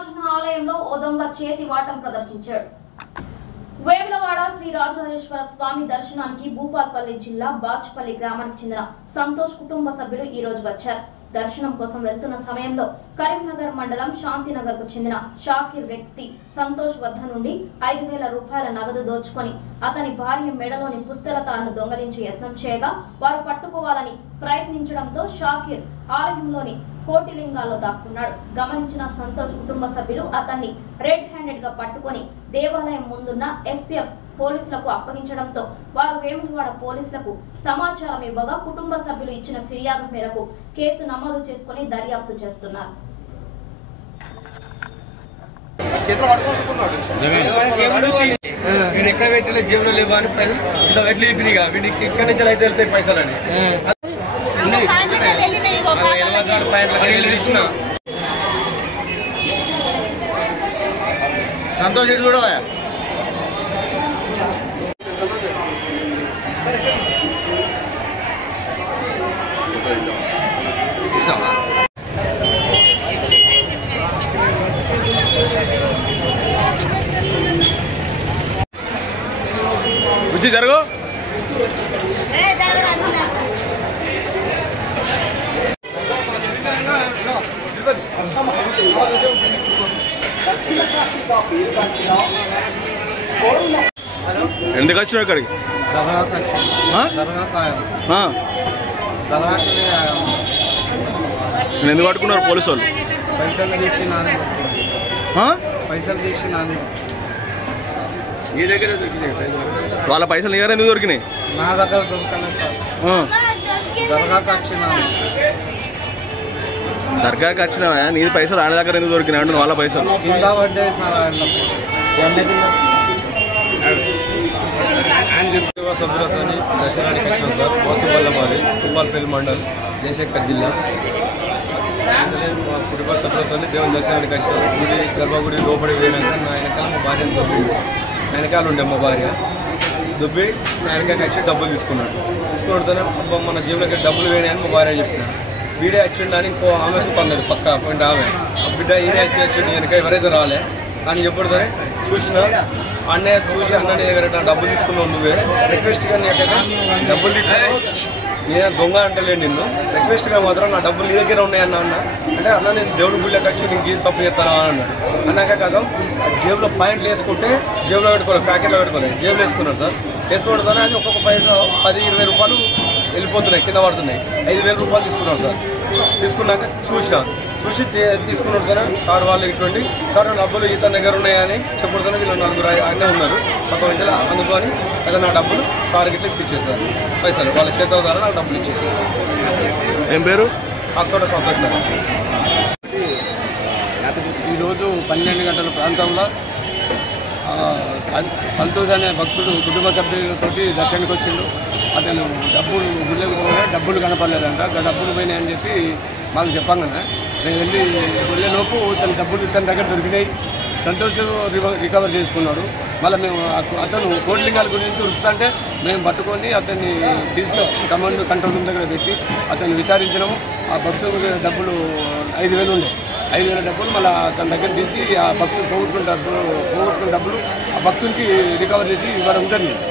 మల్లికార్జున ఆలయంలో ఓ దొంగ చేతివాటం ప్రదర్శించాడు. వేములవాడ శ్రీ రాజరాజేశ్వర స్వామి దర్శనానికి భూపాల్పల్లి జిల్లా బాచుపల్లి గ్రామానికి చెందిన సంతోష్ కుటుంబ సభ్యులు ఈ రోజు వచ్చారు. దర్శనం కోసం వెళ్తున్న సమయంలో కరీంనగర్ మండలం శాంతినగర్ కు చెందిన షాకిర్ వ్యక్తి సంతోష్ వద్ద నుండి 5,000 రూపాయల నగదు దోచుకొని అతని భార్య మెడలోని పుస్తల తాడును దొంగలించే యత్నం చేయగా వారు పట్టుకోవాలని ప్రయత్నించడంతో షాకిర్ ఆలయంలోని కోటిలింగాల్లో దాక్కున్నాడు. గమనించిన సంతోష్ కుటుంబ సభ్యులు అతన్ని రెడ్ హ్యాండెడ్ గా పట్టుకొని దేవాలయం ముందున్న ఎస్పీఎఫ్ పోలీసులకు అప్పగించడంతో వారు వేములవాడ పోలీసులకు సమాచారం ఇవ్వగా కుటుంబ సభ్యులు ఇచ్చిన ఫిర్యాదు మేరకు కేసు నమోదు చేసుకుని దర్యాప్తు చేస్తున్నారు. సంతోష్ ఇటు కూడా వచ్చి జరుగు ఎందుకు వచ్చినావు ఇక్కడికి? ఎందుకు పట్టుకున్నారు పోలీసు వాళ్ళు? పైసలు తీసి నీ దగ్గర వాళ్ళ పైసలు నీ దగ్గర ఎందుకు దొరికినాయి? నా దగ్గర దొరకలేదు సార్. దర్గాకి వచ్చినావా? నీ పైసలు ఆయన దగ్గర ఎందుకు దొరికినాయి అంటే వాళ్ళ పైసలు సభ్యులతో దర్శనానికి వచ్చినాం సార్. మోసబల్లమాది భూపాల్పల్లి మండల్ జయశంకర్ జిల్లా. మా కుటుంబ సభ్యులతో దేవుని దర్శనానికి వచ్చినాం. గుడి గర్భగుడి లోపడి వేయడానికి నా వెనకాల మా భార్యను దొబ్బి వెనకాల ఉండే మా భార్య దుబ్బి నా వెనకాలకి వచ్చి డబ్బులు తీసుకున్నతోనే మన జీవులకి డబ్బులు వేయని మా భార్య చెప్పినాడు. వీడే వచ్చిండని ఇంకో ఆమె పన్నది పక్క పోయింది ఆమె. ఆ బిడ్డ ఈయన వచ్చిండు వెనక ఎవరైతే రాలే అని చెప్పడంతోనే చూసిన అన్నయ్య చూసి అన్నయ్య దగ్గర డబ్బులు తీసుకున్నావు నువ్వే రిక్వెస్ట్గా డబ్బులు తీసుకున్నావు నేను దొంగ అంటలేను నిన్ను రిక్వెస్ట్గా మాత్రం నా డబ్బులు నీ దగ్గర ఉన్నాయన్న అన్న అంటే అన్న నేను దేవుడి గుళ్ళకి వచ్చి నీకు ఏం తప్పు చేస్తానా అన్నాడు. అన్నాక కదా జేబులో పాయింట్లు వేసుకుంటే జేబులో పెట్టుకోలేదు, ప్యాకెట్లో పెట్టుకోలేదు, జేబులో వేసుకున్నాడు సార్. వేసుకోవడంతోనే అది ఒక్కొక్క పైసా 10-20 రూపాయలు వెళ్ళిపోతున్నాయి, కింద పడుతున్నాయి. 5,000 రూపాయలు తీసుకున్నాడు సార్. తీసుకున్నాక చూసి తీసుకున్నాడు కదా సార్ వాళ్ళు ఇటువంటి సార్ డబ్బులు ఇతని దగ్గర ఉన్నాయని చెప్పడంతోనే వీళ్ళు 4 ఆయనే ఉన్నారు పక్క మధ్యలో అందుకొని అదే నా డబ్బులు సార్కి ఇట్లా ఇప్పించారు సార్. పైసలు వాళ్ళ చేతుల ద్వారా నాకు డబ్బులు ఇచ్చారు. ఏం పేరు? అక్కడ సంతోష్ సార్. ఈరోజు 12 గంటల ప్రాంతంలో సంతోష్ అనే భక్తుడు కుటుంబ సభ్యులతో దర్శనానికి వచ్చిండు. అతను డబ్బులు కనపడలేదంట. డబ్బులు పోయినాయని చెప్పి మాకు చెప్పంగానే నేను వెళ్ళేలోపు తన దగ్గర దొరికినాయి. సంతోష్ రికవర్ చేసుకున్నాడు. మళ్ళీ మేము అతను కోట్లింగాల గురించి ఉరుకుతుంటే మేము పట్టుకొని అతన్ని కమాండ్ కంట్రోల్ రూమ్ దగ్గర పెట్టి అతన్ని విచారించినాము. ఆ భక్తుడు డబ్బులు 5,000 ఉండే 5,000 డబ్బులు మళ్ళీ తన దగ్గర తీసి ఆ భక్తులు పోగొట్టుకున్న డబ్బులు ఆ భక్తునికి రికవర్ చేసి ఇవ్వడం జరిగింది.